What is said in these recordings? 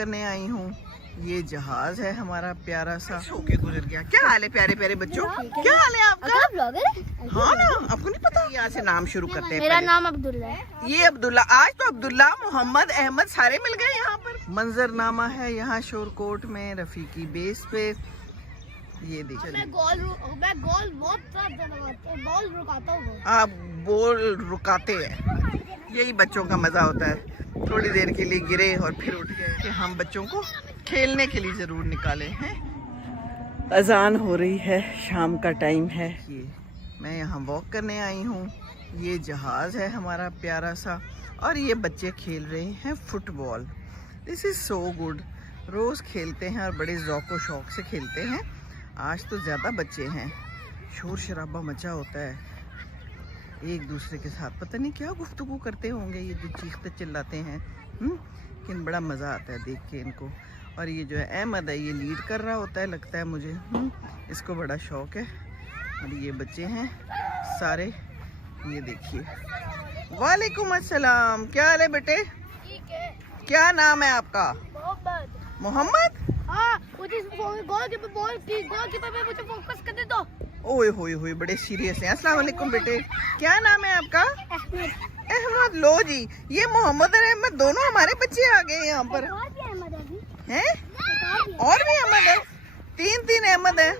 करने आई हूँ। ये जहाज है हमारा प्यारा सा, होके गुजर गया। क्या हाल है प्यारे प्यारे बच्चों, क्या हाल है आपका? हाँ ना, आपको नहीं पता? यहाँ से नाम शुरू करते हैं। मेरा नाम अब्दुल्ला है। ये अब्दुल्ला, आज तो अब्दुल्ला मोहम्मद अहमद सारे मिल गए यहाँ पर। मंजरनामा है यहाँ शोरकोट में रफीकी बेस पे। ये देखिए, मैं गोल बहुत बॉल रुकाता हूँ। आप बॉल रुकाते हैं, यही बच्चों का मजा होता है। थोड़ी देर के लिए गिरे और फिर उठ गए कि हम बच्चों को खेलने के लिए जरूर निकाले हैं। अजान हो रही है, शाम का टाइम है। ये मैं यहाँ वॉक करने आई हूँ। ये जहाज है हमारा प्यारा सा और ये बच्चे खेल रहे हैं football. This is so good. रोज़ खेलते हैं और बड़े ज़ौक़ व शौक़ से खेलते हैं। आज तो ज़्यादा बच्चे हैं, शोर शराबा मचा होता है एक दूसरे के साथ। पता नहीं क्या गुफ्तगू करते होंगे ये जो चीखते चिल्लाते हैं। लेकिन बड़ा मज़ा आता है देख के इनको। और ये जो है अहमद है, ये लीड कर रहा होता है लगता है मुझे। इसको बड़ा शौक़ है। और ये बच्चे हैं सारे, ये देखिए। वालेकुम अस्सलाम, क्या हाल है बेटे? ठीक है। क्या नाम है आपका? मोहम्मद। हाँ, मुझे गोलकीपर पे मुझे फोकस करने दो। ओए होए होए, बड़े सीरियस हैं। अस्सलाम वालेकुम बेटे, क्या नाम है आपका? अहमद। लो जी, ये मोहम्मद और अहमद दोनों हमारे बच्चे आ गए यहाँ पर हैं। और भी अहमद है, तीन अहमद है।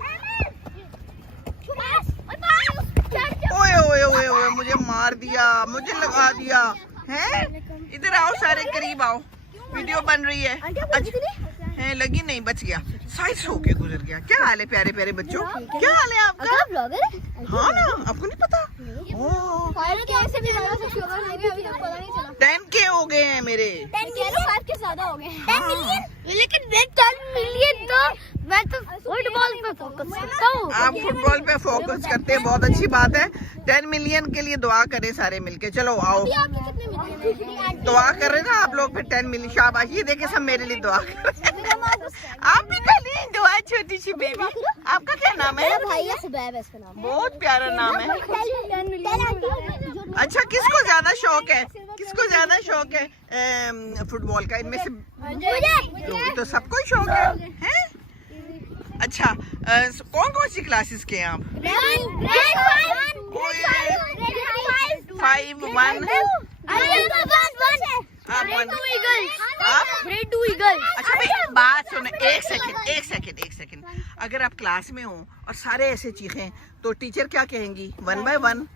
ओए ओए ओए ओए, मुझे मार दिया, मुझे लगा दिया हैं। इधर आओ सारे, करीब आओ, वीडियो बन रही है। है लगी नहीं, बच गया, साइड होके गुजर गया। क्या हाल है प्यारे प्यारे बच्चों, क्या हाल है आपका? हाँ ना, आपको नहीं पता? 10K हो गए हैं मेरे। 10 के ज्यादा हो गए। 10 मिलियन, लेकिन मैं 10 मिलियन तो मैं तो फुटबॉल पे फोकस करता हूँ। आप फुटबॉल पे फोकस करते हैं, बहुत अच्छी बात है। 10 मिलियन के लिए दुआ करें सारे मिलके। चलो आओ, दुआ कर रहे ना आप लोग, फिर 10 मिलियन। शाबाश, ये देखे सब मेरे लिए दुआ कर रहे हैं। आप भी कर लिए दुआ, छोटी सी बेबी। आपका क्या नाम है? भाई है खुबैब, इसका नाम बहुत प्यारा नाम है। अच्छा, किसको ज्यादा शौक है, किसको ज्यादा शौक है फुटबॉल का? इनमें से तो सबको ही शौक है? अच्छा, कौन कौन सी क्लासेस के हैं आप? 5, 1। अच्छा भाई, बात सुने, एक सेकंड। अगर आप क्लास में हो और सारे ऐसे चीखें तो टीचर क्या कहेंगी? 1 by 1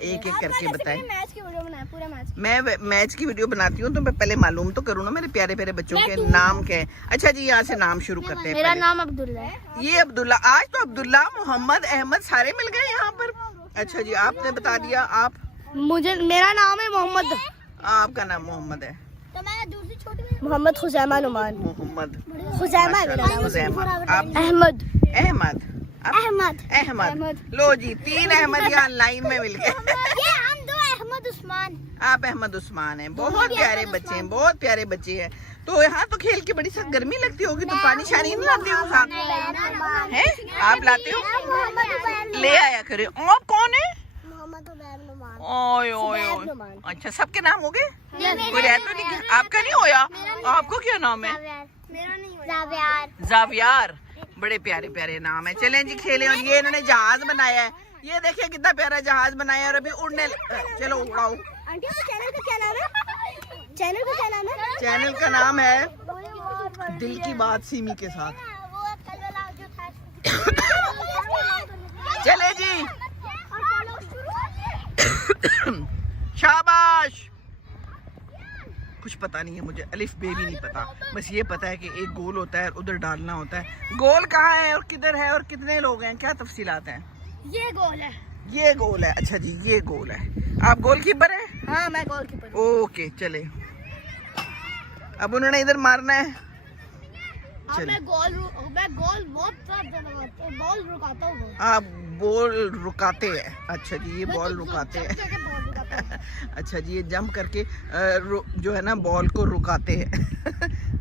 एक करके बताएं। मैच की वीडियो बनाया, पूरा मैच। मैं मैच की वीडियो बनाती हूँ तो मैं पहले मालूम तो करूँ ना मेरे प्यारे प्यारे बच्चों के नाम क्या है। अच्छा जी, यहाँ से नाम शुरू करते हैं। मेरा नाम अब्दुल्ला है। ये अब्दुल्ला, आज तो अब्दुल्ला मोहम्मद अहमद सारे मिल गए यहाँ पर। अच्छा जी, आपने बता दिया। आप? मेरा नाम है मोहम्मद। आपका नाम मोहम्मद है? तो मैं दूसरी छोटी मोहम्मद खुजैमा नुमान। मोहम्मद खुजैमा। आप? अहमद। अहमद। अहमद। लो जी, 3 अहमद यहाँ लाइन में मिल गए। ये हम 2 अहमद उस्मान। आप अहमद उस्मान हैं। बहुत प्यारे बच्चे हैं, बहुत प्यारे बच्चे हैं। तो यहाँ तो खेल के बड़ी सख्त गर्मी लगती होगी, तो पानी शानी नहीं लाते हो साथ हैं? आप लाते हो? ले आया करे। आप कौन है? ओए ओए ओए, अच्छा सबके नाम हो गए? कोई रह तो नहीं? आपका नहीं होया? आपको क्या नाम है? जावियार। बड़े प्यारे प्यारे नाम है। चलें जी खेलें। और ये इन्होंने जहाज बनाया है, ये देखिए कितना प्यारा जहाज बनाया है और अभी उड़ने। चलो उड़ाओ। चैनल का क्या नाम है? चैनल का नाम है दिल की बात सीमी के साथ। चले जी, शाबाश। कुछ पता नहीं है मुझे, अलिफ बे भी नहीं पता। बस ये पता है कि एक गोल होता है, उधर डालना होता है। गोल कहाँ है और किधर है और कितने लोग हैं, क्या तफसीलात हैं? ये गोल है। ये गोल है। अच्छा जी, ये गोल है। आप गोलकीपर हैं? हाँ, मैं गोलकीपर। ओके, चले। अब उन्होंने इधर मारना है। मैं गोल बॉल रुकाता हूँ। आप बॉल रुकाते हैं? अच्छा जी, ये बॉल रुकाते हैं। अच्छा जी, ये जंप करके जो है ना बॉल को रुकाते हैं।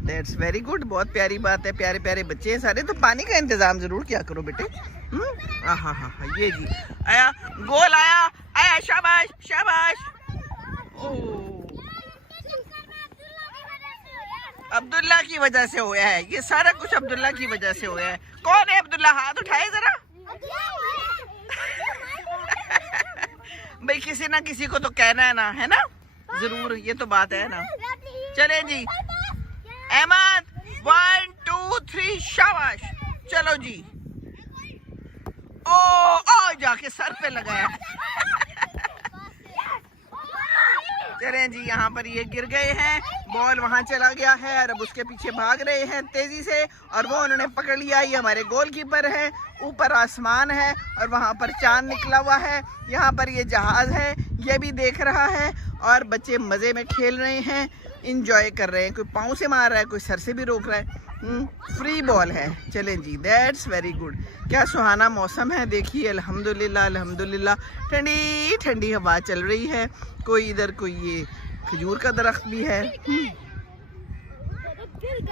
दैट्स वेरी गुड, बहुत प्यारी बात है। प्यारे प्यारे बच्चे हैं सारे। तो पानी का इंतजाम जरूर किया करो बेटे। हाँ, ये जी आया, गोल आया, शाबाश शाबाश। अब्दुल्ला की वजह से हुआ है, ये सारा कुछ अब्दुल्ला की वजह से हुआ है। कौन है अब्दुल्ला? हाथ उठाए जरा। भाई किसी ना किसी को तो कहना है ना, है ना, जरूर, ये तो बात है ना। चले जी अहमद, 1 2 3 शाबाश। चलो जी। ओ जाके सर पे लगाया। चलें जी, यहाँ पर ये गिर गए हैं, बॉल वहाँ चला गया है और अब उसके पीछे भाग रहे हैं तेजी से और वो उन्होंने पकड़ लिया। ये हमारे गोलकीपर है, ऊपर आसमान है और वहाँ पर चांद निकला हुआ है। यहाँ पर ये जहाज है, ये भी देख रहा है और बच्चे मज़े में खेल रहे हैं, इंजॉय कर रहे हैं। कोई पाँव से मार रहा है, कोई सर से भी रोक रहा है। फ्री बॉल है। चलें जी, दैट्स वेरी गुड। क्या सुहाना मौसम है, देखिए, अल्हम्दुलिल्लाह अल्हम्दुलिल्लाह। ठंडी ठंडी हवा चल रही है। कोई इधर कोई ये खजूर का दरख्त भी है।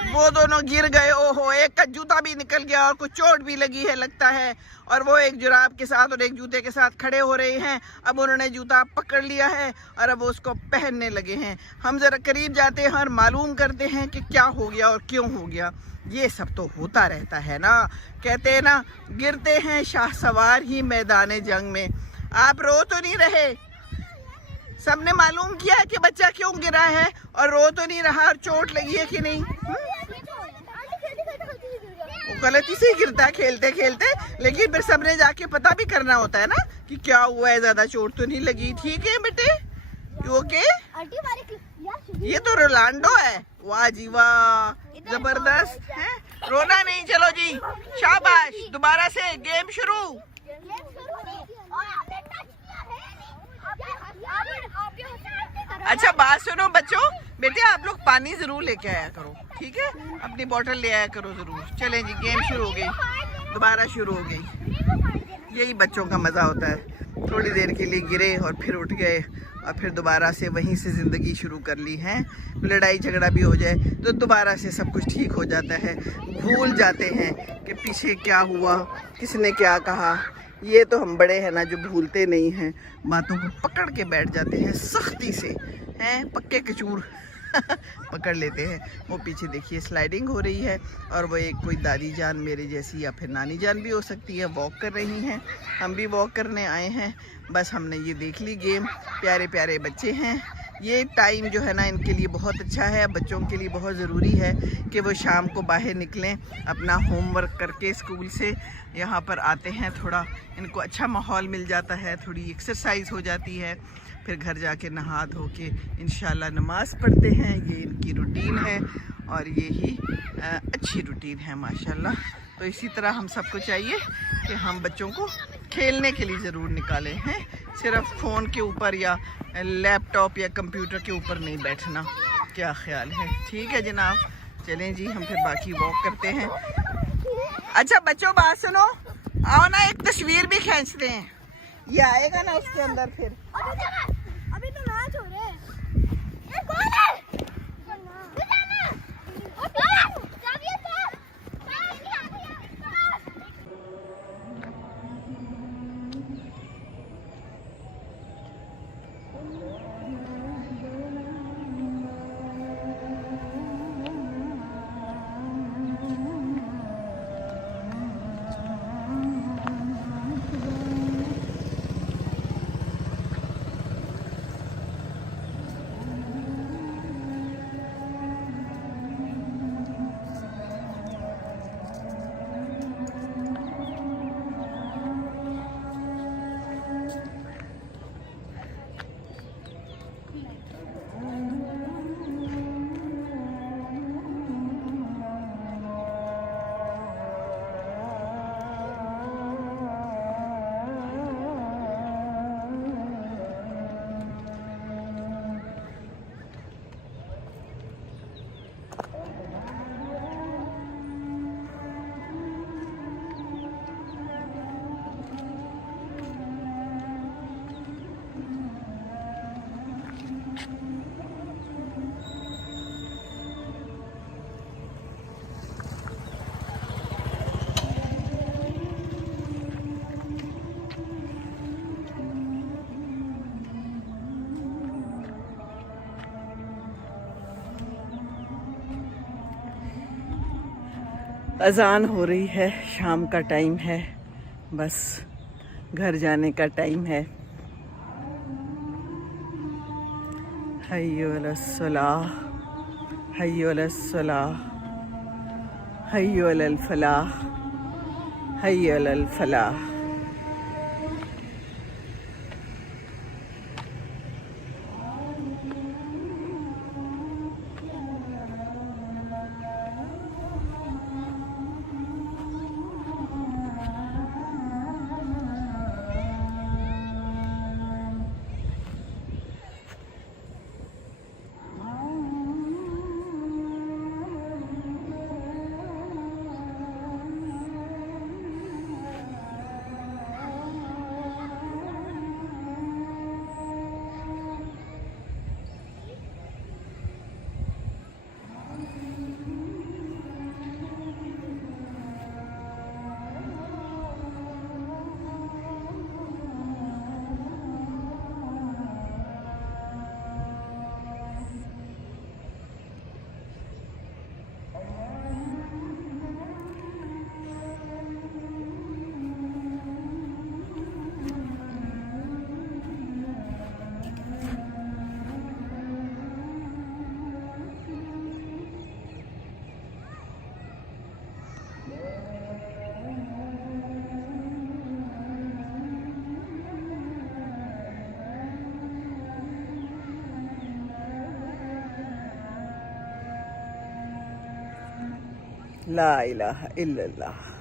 वो दोनों गिर गए। ओहो, एक का जूता भी निकल गया और कुछ चोट भी लगी है लगता है। और वो एक जुराब के साथ और एक जूते के साथ खड़े हो रहे हैं। अब उन्होंने जूता पकड़ लिया है और अब वो उसको पहनने लगे हैं। हम जरा करीब जाते हैं और मालूम करते हैं कि क्या हो गया और क्यों हो गया। ये सब तो होता रहता है ना, कहते हैं ना, गिरते हैं शाह सवार ही मैदान जंग में। आप रो तो नहीं रहे? सबने मालूम किया है कि बच्चा क्यों गिरा है और रो तो नहीं रहा और चोट लगी है कि नहीं? वो गलती से गिरता है खेलते खेलते, लेकिन फिर सबने जाके पता भी करना होता है ना कि क्या हुआ है, ज्यादा चोट तो नहीं लगी, ठीक है बेटे, ओके? ये तो रोनाल्डो है, वाह जी वाह, जबरदस्त है। रोना नहीं, चलो जी, शाबाश, दोबारा से गेम शुरू। अच्छा बात सुनो बच्चों, बेटे आप लोग पानी जरूर लेके आया करो, ठीक है? अपनी बोतल ले आया करो जरूर। चलें जी, गेम शुरू हो गई, दोबारा शुरू हो गई। यही बच्चों का मज़ा होता है। थोड़ी देर के लिए गिरे और फिर उठ गए और फिर दोबारा से वहीं से ज़िंदगी शुरू कर ली है। लड़ाई झगड़ा भी हो जाए तो दोबारा से सब कुछ ठीक हो जाता है। भूल जाते हैं कि पीछे क्या हुआ, किसने क्या कहा। ये तो हम बड़े हैं ना जो भूलते नहीं हैं, बातों को पकड़ के बैठ जाते हैं सख्ती से, हैं, पक्के कचूर पकड़ लेते हैं। वो पीछे देखिए स्लाइडिंग हो रही है और वो एक कोई दादी जान मेरे जैसी या फिर नानी जान भी हो सकती है, वॉक कर रही हैं। हम भी वॉक करने आए हैं, बस हमने ये देख ली गेम। प्यारे प्यारे बच्चे हैं। ये टाइम जो है ना इनके लिए बहुत अच्छा है। बच्चों के लिए बहुत ज़रूरी है कि वो शाम को बाहर निकलें, अपना होमवर्क करके स्कूल से यहाँ पर आते हैं, थोड़ा इनको अच्छा माहौल मिल जाता है, थोड़ी एक्सरसाइज हो जाती है, फिर घर जाके नहा धो के इंशाल्लाह नमाज़ पढ़ते हैं। ये इनकी रूटीन है और ये ही अच्छी रूटीन है माशाल्लाह। तो इसी तरह हम सबको चाहिए कि हम बच्चों को खेलने के लिए ज़रूर निकालें, हैं, सिर्फ फ़ोन के ऊपर या लैपटॉप या कंप्यूटर के ऊपर नहीं बैठना। क्या ख्याल है? ठीक है जनाब, चलें जी, हम फिर बाकी वॉक करते हैं। अच्छा बच्चों बात सुनो, आओ ना एक तस्वीर भी खींचते हैं। ये आएगा ना उसके अंदर फिर। अभी तो मैच हो रहे हैं। ये कौन है? अजान हो रही है, शाम का टाइम है, बस घर जाने का टाइम है। हय्यो अलस्सलाह, हय्यो अलस्सलाह, हय्यो अलल फलाह, हय्यो अलल फलाह। ला इलाहा इल्लल्लाह।